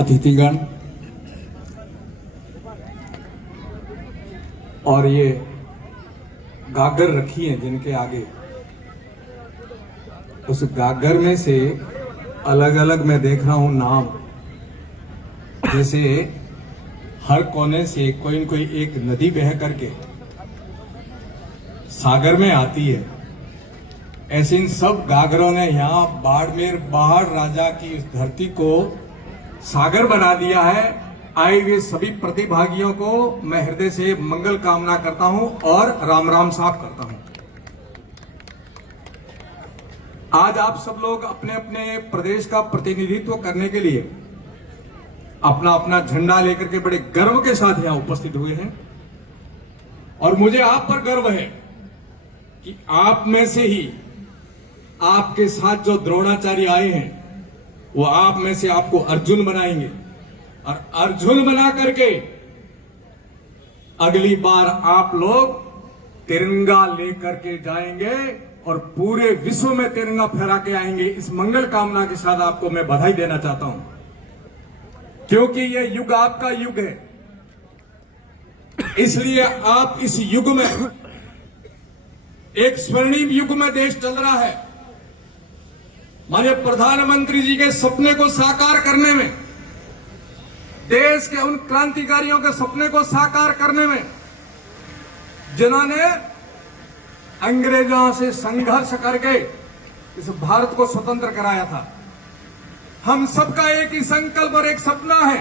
अतिथिगण और ये गागर रखी है जिनके आगे, उस गागर में से अलग अलग मैं देख रहा हूं नाम। जैसे हर कोने से कोई न कोई एक नदी बह करके सागर में आती है। ऐसे इन सब गागरों ने यहाँ बाड़मेर बाढ़ राजा की इस धरती को सागर बना दिया है। आए हुए सभी प्रतिभागियों को मैं हृदय से मंगल कामना करता हूं और राम राम साफ करता हूं। आज आप सब लोग अपने अपने प्रदेश का प्रतिनिधित्व करने के लिए अपना अपना झंडा लेकर के बड़े गर्व के साथ यहां उपस्थित हुए हैं और मुझे आप पर गर्व है कि आप में से ही आपके साथ जो द्रोणाचार्य आए हैं वो आप में से आपको अर्जुन बनाएंगे और अर्जुन बना करके अगली बार आप लोग तिरंगा लेकर के जाएंगे और पूरे विश्व में तिरंगा फहरा के आएंगे। इस मंगल कामना के साथ आपको मैं बधाई देना चाहता हूं, क्योंकि यह युग आपका युग है। इसलिए आप इस युग में, एक स्वर्णिम युग में देश चल रहा है। माननीय प्रधानमंत्री जी के सपने को साकार करने में, देश के उन क्रांतिकारियों के सपने को साकार करने में जिन्होंने अंग्रेजों से संघर्ष करके इस भारत को स्वतंत्र कराया था, हम सबका एक ही संकल्प और एक सपना है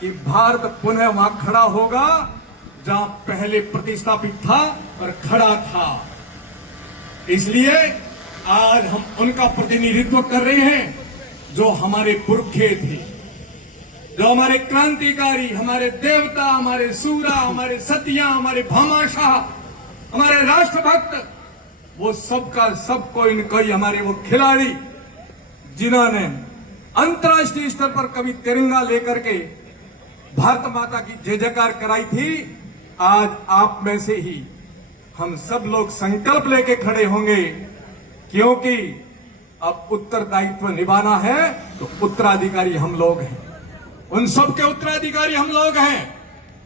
कि भारत पुनः वहां खड़ा होगा जहां पहले प्रतिस्थापित था और खड़ा था। इसलिए आज हम उनका प्रतिनिधित्व कर रहे हैं जो हमारे पुरखे थे, जो हमारे क्रांतिकारी, हमारे देवता, हमारे सूरा, हमारे सतिया, हमारे भामाशाह, हमारे राष्ट्रभक्त, वो सबका सब कोई न कोई हमारे वो खिलाड़ी जिन्होंने अंतर्राष्ट्रीय स्तर पर कभी तिरंगा लेकर के भारत माता की जय जयकार कराई थी। आज आप में से ही हम सब लोग संकल्प लेके खड़े होंगे, क्योंकि अब उत्तरदायित्व निभाना है तो उत्तराधिकारी हम लोग हैं, उन सबके उत्तराधिकारी हम लोग हैं।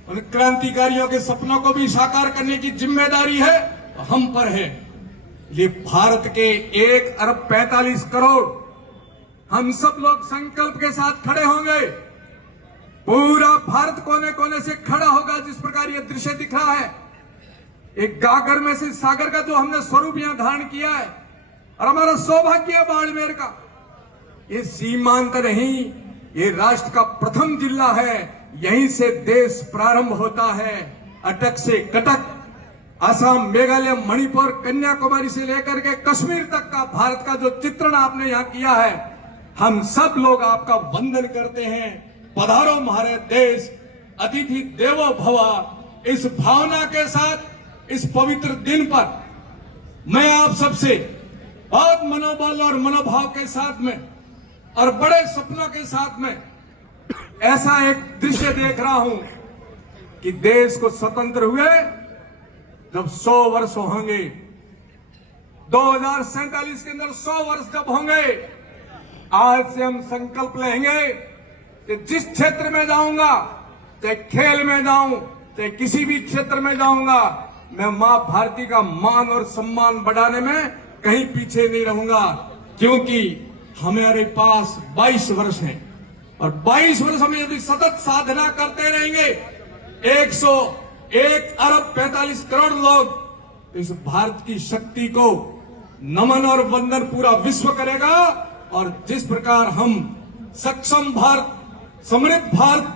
उन क्रांतिकारियों के सपनों को भी साकार करने की जिम्मेदारी है तो हम पर है। ये भारत के 1 अरब 45 करोड़ हम सब लोग संकल्प के साथ खड़े होंगे। पूरा भारत कोने कोने से खड़ा होगा। जिस प्रकार ये दृश्य दिख रहा है, एक गागर में से सागर का जो हमने स्वरूप यहां धारण किया है, और हमारा सौभाग्य है बाड़मेर का, ये सीमांत नहीं, ये राष्ट्र का प्रथम जिला है। यहीं से देश प्रारंभ होता है। अटक से कटक, असम, मेघालय, मणिपुर, कन्याकुमारी से लेकर के कश्मीर तक का भारत का जो चित्रण आपने यहाँ किया है, हम सब लोग आपका वंदन करते हैं। पधारो हमारे देश, अतिथि देवो भव। इस भावना के साथ इस पवित्र दिन पर मैं आप सबसे बहुत मनोबल और मनोभाव के साथ में और बड़े सपनों के साथ में ऐसा एक दृश्य देख रहा हूं कि देश को स्वतंत्र हुए जब 100 वर्ष होंगे, 2047 के अंदर 100 वर्ष जब होंगे, आज से हम संकल्प लेंगे कि जिस क्षेत्र में जाऊंगा, चाहे खेल में जाऊं, चाहे किसी भी क्षेत्र में जाऊंगा, मैं मां भारती का मान और सम्मान बढ़ाने में कहीं पीछे नहीं रहूंगा, क्योंकि हमारे पास 22 वर्ष हैं और 22 वर्ष हम यदि सतत साधना करते रहेंगे, 101 अरब 45 करोड़ लोग इस भारत की शक्ति को नमन और वंदन पूरा विश्व करेगा। और जिस प्रकार हम सक्षम भारत, समृद्ध भारत,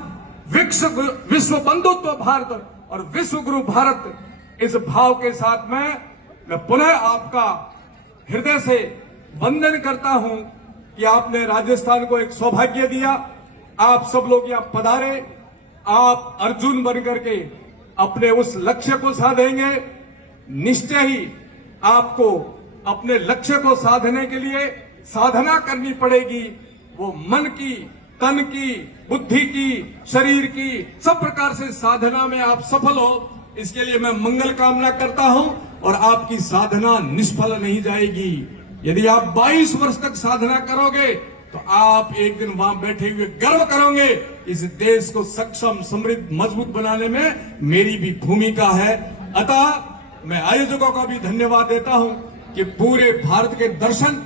विश्व बंधुत्व भारत और विश्व गुरु भारत, इस भाव के साथ मैं पुनः आपका हृदय से वंदन करता हूं कि आपने राजस्थान को एक सौभाग्य दिया। आप सब लोग यहां पधारे, आप अर्जुन बन करके अपने उस लक्ष्य को साधेंगे। निश्चय ही आपको अपने लक्ष्य को साधने के लिए साधना करनी पड़ेगी। वो मन की, तन की, बुद्धि की, शरीर की, सब प्रकार से साधना में आप सफल हो, इसके लिए मैं मंगल कामना करता हूं। और आपकी साधना निष्फल नहीं जाएगी। यदि आप 22 वर्ष तक साधना करोगे तो आप एक दिन वहां बैठे हुए गर्व करोगे, इस देश को सक्षम, समृद्ध, मजबूत बनाने में मेरी भी भूमिका है। अतः मैं आयोजकों का भी धन्यवाद देता हूं कि पूरे भारत के दर्शन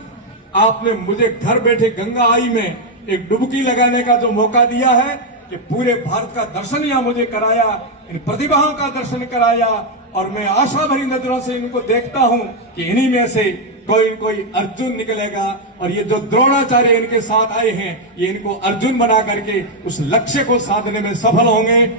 आपने मुझे घर बैठे गंगा आई में एक डुबकी लगाने का जो मौका दिया है, कि पूरे भारत का दर्शन यहां मुझे कराया, इन प्रतिभाओं का दर्शन कराया, और मैं आशा भरी नजरों से इनको देखता हूं कि इन्हीं में से कोई न कोई अर्जुन निकलेगा, और ये जो द्रोणाचार्य इनके साथ आए हैं, ये इनको अर्जुन बना करके उस लक्ष्य को साधने में सफल होंगे।